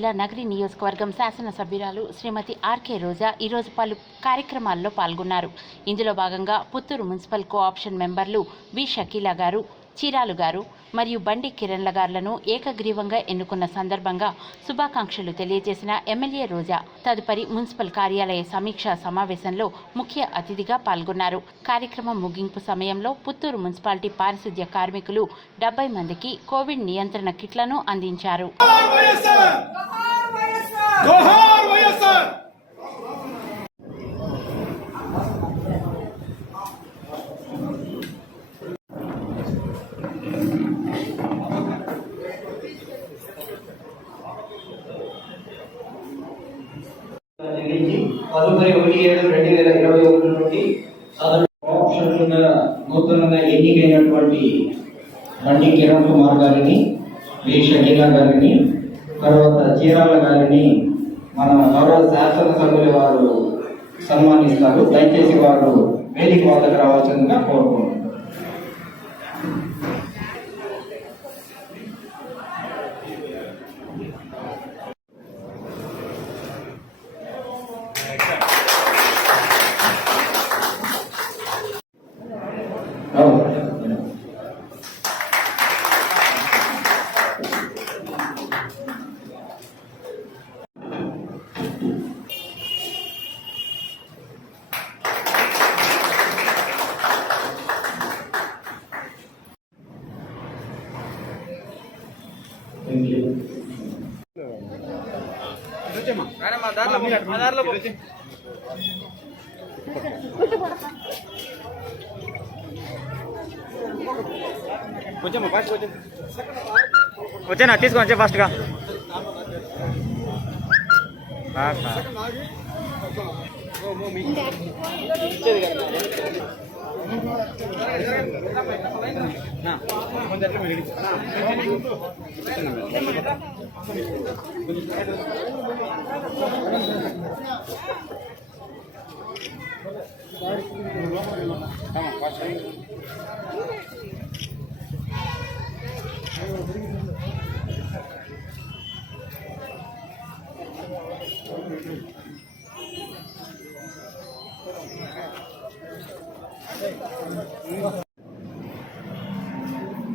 జిల్లా నగరి నియోజకవర్గం శాసనసభ్యురాలు శ్రీమతి ఆర్కే రోజా ఈరోజు పలు కార్యక్రమాల్లో పాల్గొన్నారు. ఇందులో భాగంగా పుత్తూరు మున్సిపల్ కోఆప్షన్ మెంబర్లు వి. షకీలా గారు చీరాలు గారు మరియు బండి కిరణ్ల గారులను ఏకగ్రీవంగా ఎన్నుకున్న సందర్భంగా శుభాకాంక్షలు తెలియజేసిన ఎమ్మెల్యే రోజా తదుపరి మున్సిపల్ కార్యాలయ సమీక్షా సమావేశంలో ముఖ్య అతిథిగా పాల్గొన్నారు. కార్యక్రమం ముగింపు సమయంలో పుత్తూరు మున్సిపాలిటీ పారిశుద్ధ్య కార్మికులు డెబ్బై మందికి కోవిడ్ నియంత్రణ కిట్లను అందించారు. వైఎస్ఆర్ తదుపరి ఒకటి ఏడు రెండు వేల ఇరవై ఒకటి నుండి ఆప్షన్లుగా నూతనంగా ఎన్నికైనటువంటి బండి కిరణ్ కుమార్ గారిని వి షకీలా గారిని తర్వాత చీరాల గారిని మన గౌరవ శాసనసభ్యుల వారు సన్మానిస్తారు. దయచేసి వారు వేదిక వద్దకు రావాల్సిందిగా కోరుకుంటున్నారు కొంచెం ఫాస్ట్ కొంచెం. వచ్చేనా? తీసుకో వచ్చే ఫాస్ట్గా.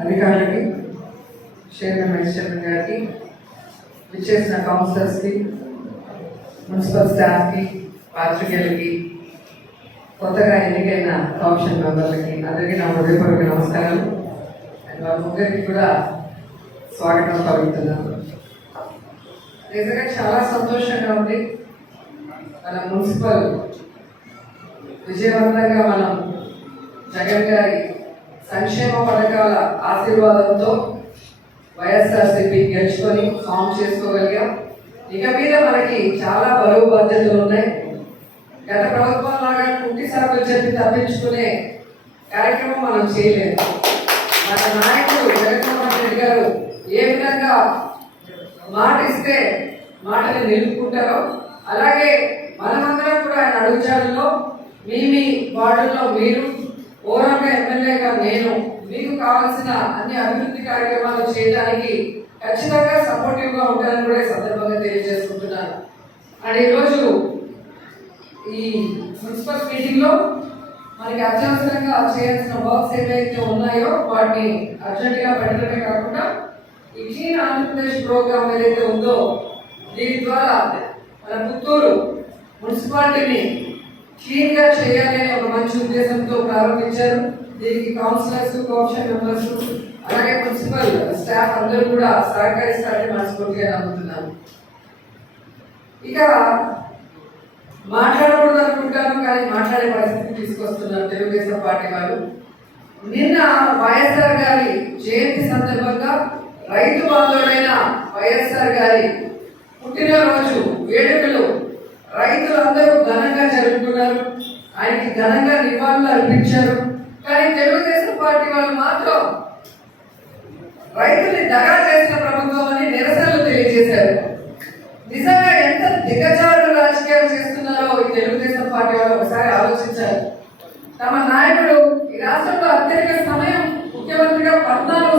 అధికారులకి చైర్మన్ వైస్ చైర్మన్ గారికి విచ్చేసిన కౌన్సిలర్స్కి మున్సిపల్ స్టాఫ్కి పాత్రికేయులకి కొత్తగా ఎన్నికైన కమిషన్ మెంబర్లకి అందరికీ నా హృదయపూర్వక నమస్కారాలు. అండ్ వారి ముగ్గురికి కూడా స్వాగతం పలుకుతున్నాను. నిజంగా చాలా సంతోషంగా ఉంది. మన మున్సిపల్ విజయవంతంగా మనం జగన్ గారి సంక్షేమ పథకాల ఆశీర్వాదంతో వైఎస్ఆర్సీపీ గెలుచుకొని ఫామ్ చేసుకోగలిగాం. ఇక మీద మనకి చాలా బరువు బాధ్యతలు ఉన్నాయి. గత ప్రభుత్వం లాగా కుట్టి సాగులు చెప్పి తప్పించుకునే కార్యక్రమం మనం చేయలేదు. మన నాయకుడు జగన్మోహన్ రెడ్డి గారు ఏ విధంగా మాట ఇస్తే మాటని నిలుపుకుంటారో అలాగే మనమందరం కూడా ఆయన అడుగుచాలలో మీ మీ వార్డుల్లో మీరు ఓవరాల్గా ఎమ్మెల్యేగా నేను మీకు కావాల్సిన అన్ని అభివృద్ధి కార్యక్రమాలు చేయడానికి ఖచ్చితంగా సపోర్టివ్గా ఉంటారని ఉంటానని కూడా సందర్భంగా తెలియజేసుకుంటున్నాను. అండ్ ఈరోజు ఈ మున్సిపల్ మీటింగ్లో మనకి అత్యవసరంగా చేయాల్సిన వర్క్స్ ఏవైతే ఉన్నాయో వాటిని అర్జెంట్గా పెట్టడమే కాకుండా ఈ క్లీన్ ఆంధ్రప్రదేశ్ ప్రోగ్రామ్ ఏదైతే ఉందో దీని ద్వారా మన పుత్తూరు మున్సిపాలిటీని క్లీన్గా చేయాలి అనే ఒక మంచి ఉద్దేశంతో ప్రారంభించారు. దీనికి కౌన్సిలర్స్ కోఆప్షన్ మెంబర్స్ అలాగే మున్సిపల్ స్టాఫ్ అందరూ కూడా సహకరిస్తారని మనస్ఫూర్తిగా నమ్ముతున్నాను. ఇక మాట్లాడకూడదు అనుకుంటాను కానీ మాట్లాడే పరిస్థితి తీసుకొస్తున్నారు తెలుగుదేశం పార్టీ వారు. నిన్న వైఎస్ఆర్ గారి జయంతి సందర్భంగా రైతు బంధువులైన వైఎస్ఆర్ గారి పుట్టినరోజు వేడుకలు రైతులందరూ ఘనంగా జరుపుకున్నారు. ఆయనకి ఘనంగా నివాళులు అర్పించారు. కానీ తెలుగుదేశం పార్టీ వాళ్ళు మాత్రం రైతుని దగా చేసిన ప్రభుత్వం అని నిరసనలు తెలియజేశారు. నిజంగా ఎంత దిగజారు రాజకీయాలు చేస్తున్నారో ఈ తెలుగుదేశం పార్టీ వాళ్ళు ఒకసారి ఆలోచించారు తమ నాయకుడు ఈ రాష్ట్రంలో అత్యధిక సమయం ముఖ్యమంత్రిగా పద్నాలుగు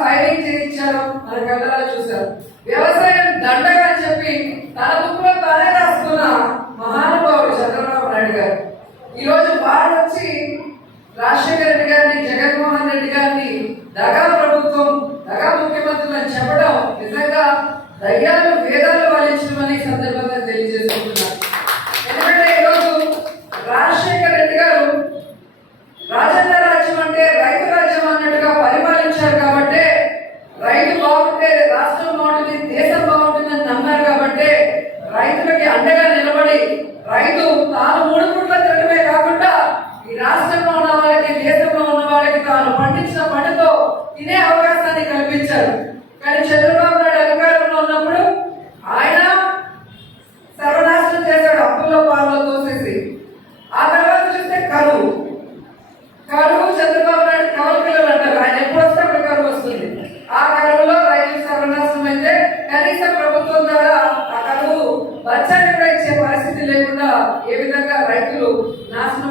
సైనింగ్ చేయించారు. అని కళ్ళలో చూశారు. వ్యవసాయం దండగా చెప్పి తన దుప్పులో తానే రాసుకున్న మహానుభావుడు చంద్రబాబు నాయుడు గారు. ఈ రోజు బాగా వచ్చి రాజశేఖర రెడ్డి గారిని జగన్మోహన్ రెడ్డి గారిని దగా ప్రభుత్వం దగా ముఖ్యమంత్రులను చెప్పడం నిజంగా దయ్యాలు వేదాలు వాలించడం అనే సందర్భంగా పంటలు నాశనం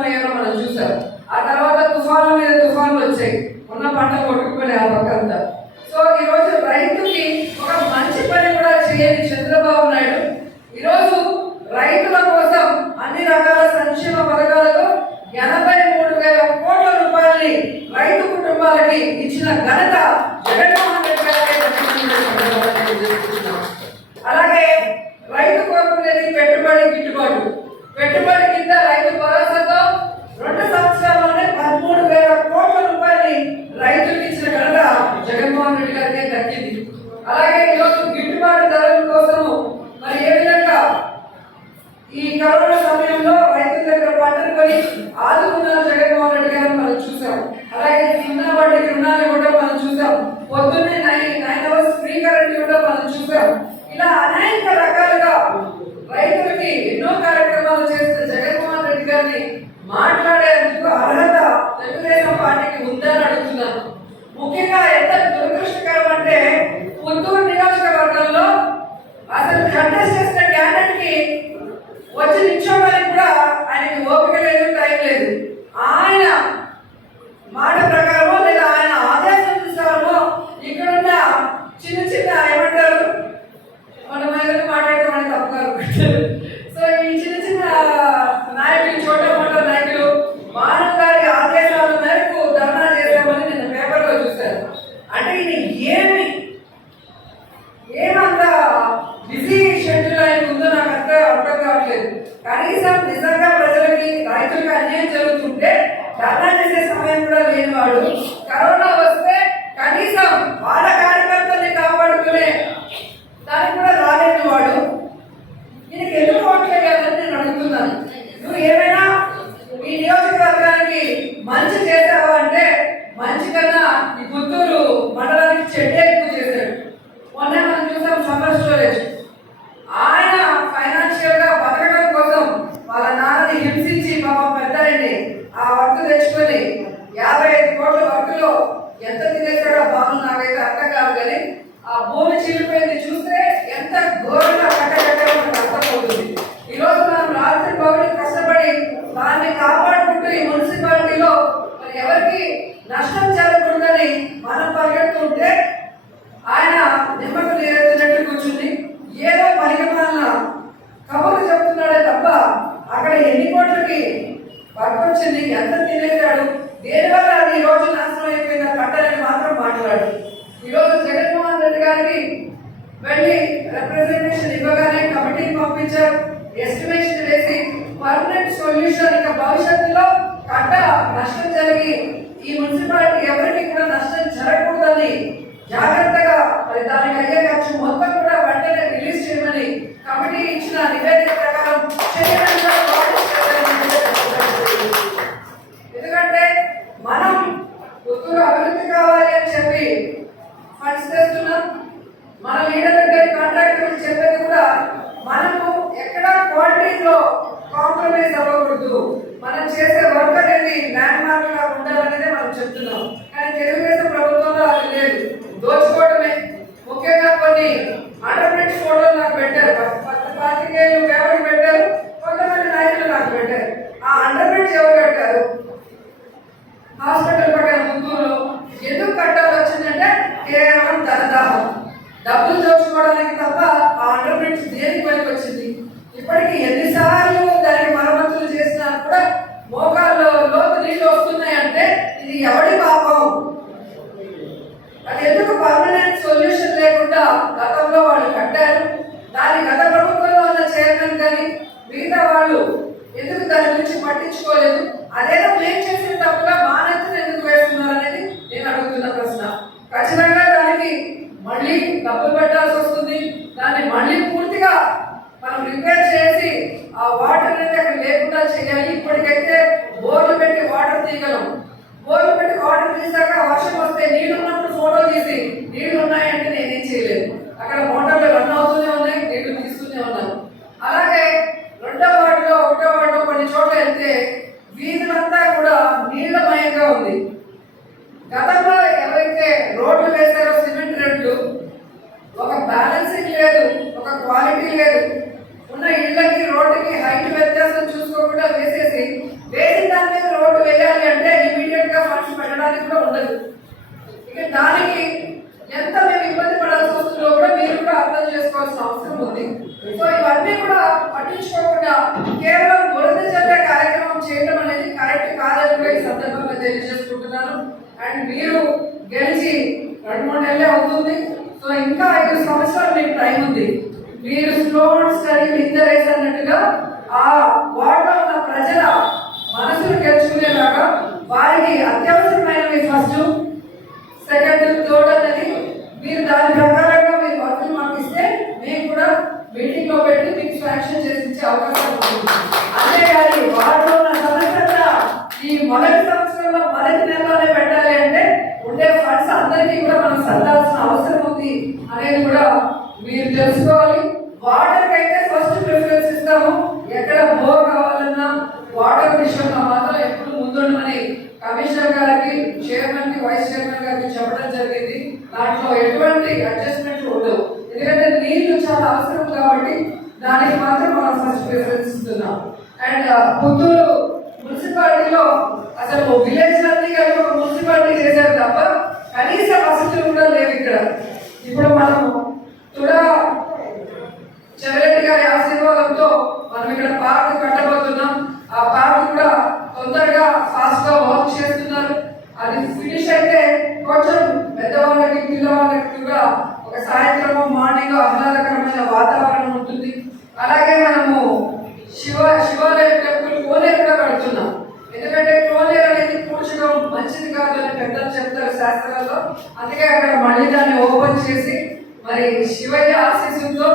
రకాలుగా రైతులకి ఎన్నో కార్యక్రమాలు చేస్తున్న జగన్మోహన్ రెడ్డి గారిని మాట్లాడేందుకు అర్హత తెలుగుదేశం పార్టీకి ఉందని అడుగుతున్నాను. ముఖ్యంగా ఎంత దురదృష్టకరం అంటే పుత్తూరు నియోజకవర్గంలో అసలు కంటెస్ట్ చేసిన క్యాండిడేట్కి వచ్చిన said, విషయం భవిష్యత్తులో పంట నష్టం జరిగి ఈ మున్సిపాలిటీ ఎవరికి కూడా నష్టం జరగకూడదని జాగ్రత్తగా మరి దానికి అయ్యే ఖర్చు మొత్తం కూడా వెంటనే రిలీజ్ చేయమని కమిటీ ఇచ్చిన నివేదిక ప్రకారం ఎందుకంటే మనం గుర్తుగా అభివృద్ధి కావాలి అని చెప్పి ఫండ్స్ తెస్తున్నాం. మన లీడర్ దగ్గర కాంట్రాక్టర్ చెప్పేది కూడా మనము ఎక్కడ క్వాలిటీలో కాంప్రమైజ్ అవ్వకూడదు. మనం చేసే వర్క్ అనేది ల్యాండ్ మార్క్గా ఉండాలనేదే మనం చెప్తున్నాం. కానీ తెలుగుదేశం ప్రభుత్వంలో అది లేదు. దోచుకోవడమే. ముఖ్యంగా కొన్ని ఆటోమేటిక్ ఫోటోలు నాకు పెట్టారు. ప- పాతికేయులు ఎవరు పెట్టారు. కొంతమంది నాయకులు నాకు పెట్టారు. ఆ ఆంధ్రప్రదేశ్ ఎవరు కట్టారు? హాస్పిటల్ పక్కన ముగ్గురు ఎందుకు కట్టాల్సి వచ్చిందంటే కేవలం ధనదాహం. డబ్బులు దోచుకోవడానికి తప్ప ఆ అండర్ప్రింట్స్ దేనికి పనికి వచ్చింది? ఇప్పటికి ఎన్ని దానికి మరమ్మతులు చేసినా కూడా మోకాల్లో లోతు నీళ్ళు వస్తున్నాయి అంటే ఇది ఎవడి పాపం అది ఎందుకు పర్మనెంట్ సొల్యూషన్ లేకుండా గతంలో వాళ్ళు కట్టారు దాని గత ప్రభుత్వంలో ఉన్న చైర్మన్ కానీ మిగతా వాళ్ళు ఎందుకు దాని గురించి పట్టించుకోలేదు అదేదో మేము చేసిన తప్పుగా మానెత్తున ఎందుకు వేస్తున్నారు అనేది నేను అడుగుతున్న ప్రశ్న ఖచ్చితంగా దానికి మళ్ళీ డబ్బులు పెట్టాల్సి వస్తుంది దాన్ని మళ్ళీ పూర్తిగా మనం రిపేర్ చేసి ఆ వాటర్ అనేది అక్కడ లేకుండా చేయాలి ఇప్పటికైతే బోర్లు పెట్టి వాటర్ తీయగలం బోర్లు పెట్టి వాటర్ తీసాక వర్షం వస్తే నీళ్ళు ఉన్నప్పుడు ఫోటో తీసి నీళ్ళు ఉన్నాయంటే నేనేం చేయలేదు. అక్కడ మోటార్లు రన్ అవుతూనే ఉన్నాయి నీళ్ళు తీస్తూనే ఉన్నాను అలాగే రెండో వార్డులో ఒకటో వార్డులో కొన్ని చోట్ల వెళ్తే వీధులంతా కూడా నీళ్ళమయంగా ఉంది. గతంలో ఎవరైతే రోడ్లు వేశారో సిమెంట్ రోడ్లు ఒక బ్యాలెన్సింగ్ లేదు ఒక క్వాలిటీ లేదు. ఉన్న ఇళ్ళకి రోడ్డుకి హైట్ వ్యత్యాసం చూసుకోకుండా వేసేసి దాని మీద రోడ్డు వేయాలి అంటే ఇమీడియట్గా ఫండ్స్ పెట్టడానికి కూడా ఉండదు. ఇక దానికి ఎంత మేము ఇబ్బంది పడాల్సి వస్తుందో కూడా మీరు కూడా అర్థం చేసుకోవాల్సిన అవసరం ఉంది. సో ఇవన్నీ కూడా పట్టించుకోకుండా కేవలం బురద చల్లే కార్యక్రమం చేయడం అనేది కరెక్ట్ కాదని కూడా ఈ సందర్భంగా తెలియజేసుకుంటున్నాను. అండ్ మీరు గెలిచి రెండు మూడు నెలలే అవుతుంది. సో ఇంకా ఐదు సంవత్సరాలు మీకు టైం ఉంది. మీరు స్లో స్టడీ ఇన్ అన్నట్టుగా ఆ వార్డులో ఉన్న ప్రజల మనసును గెలుచుకునేలాగా వారికి అత్యవసరమైనవి ఫస్ట్ సెకండ్ థర్డ్ అనేది మీరు దాని ప్రకారంగా మీరు వర్కులు మాకు ఇస్తే మేము కూడా మీటింగ్లో పెట్టి మీకు శాంక్షన్ చేసి ఇచ్చే అవకాశం ఉంటుంది అంతేగాని వారిలో ఉన్న సమస్య ఈ మొదటి సంవత్సరంలో మొదటి నెలలోనే పెట్టాలి అంటే ఉండే ఫండ్స్ అందరికీ కూడా మనం సర్దాల్సిన అవసరం ఉంది అనేది కూడా మీరు తెలుసుకోవాలి వాటర్ అయితే ఫస్ట్ ప్రిఫరెన్స్ ఇస్తాము ఎక్కడ బోర్ కావాలన్నా వాటర్ విషయంలో మాత్రం ఎప్పుడు ముందుండమని కమిషనర్ గారికి చైర్మన్కి వైస్ చైర్మన్ గారికి చెప్పడం జరిగింది దాంట్లో ఎటువంటి అడ్జస్ట్మెంట్ ఉండవు. ఎందుకంటే నీళ్ళు చాలా అవసరం కాబట్టి దానికి మాత్రం మనం ఫస్ట్ ప్రిఫరెన్స్ ఇస్తున్నాం. అండ్ uh, పుత్తూరు మున్సిపాలిటీలో అసలు విలేజ్ అన్ని కలిపి ఒక మున్సిపాలిటీ చేశారు తప్ప కనీస వసతులు కూడా లేవు ఇక్కడ. ఇప్పుడు మనము తుడా చెవిరెడ్డి గారి ఆశీర్వాదంతో మనం ఇక్కడ పార్క్ కట్టబోతున్నాం. ఆ పార్క్ కూడా తొందరగా ఫాస్ట్గా వర్క్ చేస్తున్నారు. అది ఫినిష్ అయితే కొంచెం పెద్దవాళ్ళకి పిల్లవాళ్ళకి కూడా ఒక సాయంత్రము మార్నింగ్ ఆహ్లాదకరమైన వాతావరణం ఉంటుంది. అలాగే మనము శివ శివాలయ టెంపుల్ కోనేరు కూడా కడుతున్నాం. ఎందుకంటే కోనేరు అనేది పూడ్చడం మంచిది కాదు అని పెద్దలు చెప్తారు శాస్త్రాల్లో. అందుకే అక్కడ మళ్ళీ దాన్ని ఓపెన్ చేసి మరి శివయ్య ఆశీస్సుతో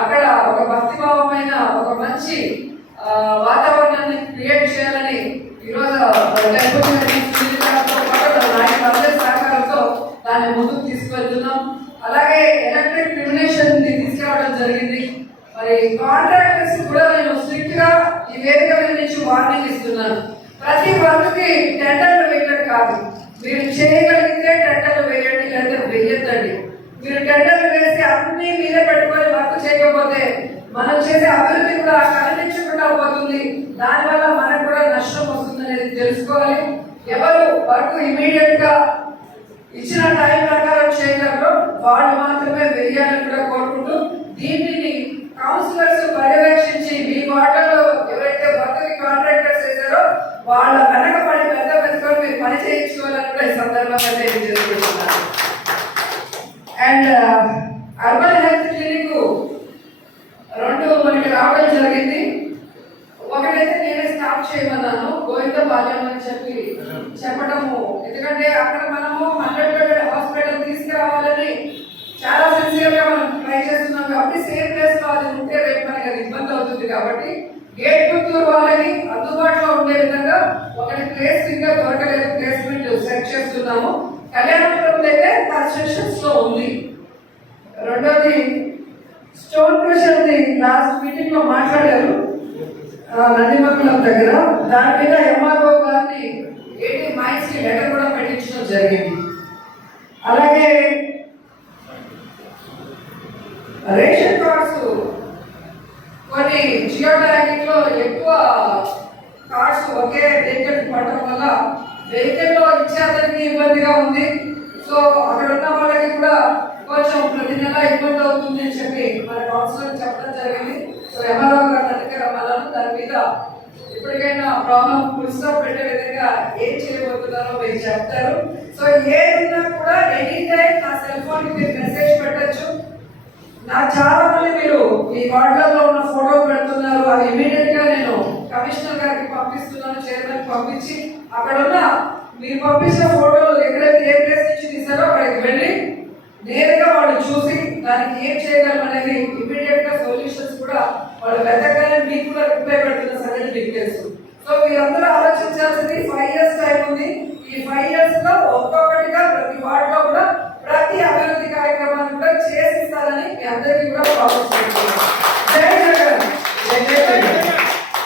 అక్కడ ఒక భక్తిభావమైన ఒక మంచి వాతావరణాన్ని క్రియేట్ చేయాలని ఈరోజు టెంపుల్ నాయకులందరి సహకారంతో దాన్ని ముందుకు తీసుకెళ్తున్నాం అలాగే ఎలక్ట్రిక్ క్రిమినేషన్ తీసుకురావడం జరిగింది. మరి కాంట్రాక్టర్స్ కూడా నేను స్ట్రిక్ట్గా ఈ వేదిక మీద నుంచి వార్నింగ్ ఇస్తున్నాను. ప్రతి వర్క్ టెండర్లు వేయడం కాదు. మీరు చేయగలిగితే టెండర్లు వేయండి లేదా వేయొద్దండి. మీరు టెండర్లు వేసి అన్ని మీరే పెట్టుకొని వర్క్ చేయకపోతే మనం చేసే అభివృద్ధి కూడా కనిపించకుండా పోతుంది. దానివల్ల మనకు కూడా నష్టం వస్తుందనేది తెలుసుకోవాలి. ఎవరు వర్క్ ఇమీడియట్గా ఇచ్చిన టైం ప్రకారం చేయగలరో వాళ్ళు మాత్రమే వెయ్యాలని కూడా కోరుకుంటూ దీనిని కౌన్సిలర్స్ పర్యవేక్షించి మీ వార్డులో ఎవరైతే వర్క్ కాంట్రాక్టర్స్ చేశారో వాళ్ళ వెనక పడి పెద్ద పెట్టుకొని మీరు పని చేయించుకోవాలని కూడా ఈ సందర్భంగా తెలియజేసుకుంటున్నాను అండ్ అర్బన్ హెల్త్ క్లినిక్ రెండు మనకి రావడం జరిగింది ఒకటైతే నేనే స్టార్ట్ చేయమన్నాను గోవిందపాలెం అని చెప్పి చెప్పడము ఎందుకంటే అక్కడ మనము హండ్రెడ్ బెడ్ హాస్పిటల్ తీసుకురావాలని చాలా సిన్సియర్గా మనం ట్రై చేస్తున్నాం కాబట్టి సేమ్ ప్లేస్లో అది ఉంటే రేపు మనకి అది ఇబ్బంది అవుతుంది కాబట్టి గేట్ పుత్తూరు వాళ్ళని అందుబాటులో ఉండే విధంగా ఒకటి ప్లేస్ ఇంకా దొరకలేదు ప్లేస్మెంట్ సెట్ చేస్తున్నాము. కళ్యాణపురం అయితే కన్స్ట్రక్షన్స్లో ఉంది. రెండోది స్టోన్ క్రషర్ లాస్ట్ మీటింగ్లో మాట్లాడారు నందిమక్కలం దగ్గర. దాని మీద ఎంఆర్ఓ గారిని ఏటీ మైన్స్కి లెటర్ కూడా పెట్టించడం జరిగింది. అలాగే రేషన్ కార్డ్స్ కొన్ని జియో ట్యాగింగ్లో ఎక్కువ కార్డ్స్ ఒకే వెహికల్ పడటం వల్ల వెహికల్లో ఇచ్చే అతనికి ఇబ్బందిగా ఉంది. సో అక్కడ ఉన్న వాళ్ళకి కూడా కొంచెం ప్రతి నెల ఇబ్బంది అవుతుంది అని చెప్పి మన కౌన్సిలర్ చెప్పడం జరిగింది. సో ఎంఆర్ఓ గారి దగ్గర రమ్మన్నాను దాని మీద ఇప్పటికైనా ప్రాబ్లం ఫుల్ పెట్టే విధంగా ఏం చేయబోతున్నారో మీరు చెప్తారు. సో ఏదైనా కూడా ఎనీ టైం నా సెల్ ఫోన్ మీరు మెసేజ్ పెట్టచ్చు. నాకు చాలా మంది మీరు మీ వార్డులలో ఉన్న ఫోటో పెడుతున్నారు. అది ఇమీడియట్గా నేను కమిషనర్ గారికి పంపిస్తున్నాను చైర్మన్ పంపించి అక్కడ ఉన్న మీరు పంపించిన ఫోటోలు ఎక్కడైతే ఏ ప్లేస్ నుంచి తీసారో అక్కడికి వెళ్ళి నేరుగా వాళ్ళు చూసి దానికి ఏం చేయగలం అనేది ఇమీడియట్గా సొల్యూషన్స్ కూడా వాళ్ళు వెతకగానే మీకు కూడా రిప్లై పెడుతున్న సంగతి మీకు తెలుసు. సో మీరందరూ ఆలోచించాల్సింది ఫైవ్ ఇయర్స్ టైం ఉంది. ఈ ఫైవ్ ఇయర్స్లో ఒక్కొక్కటిగా ప్రతి వార్డులో కూడా ప్రతి అభివృద్ధి కార్యక్రమాన్ని కూడా చేసిస్తారని మీ అందరికీ కూడా ప్రామిస్ చేస్తున్నాను. జై జగన్.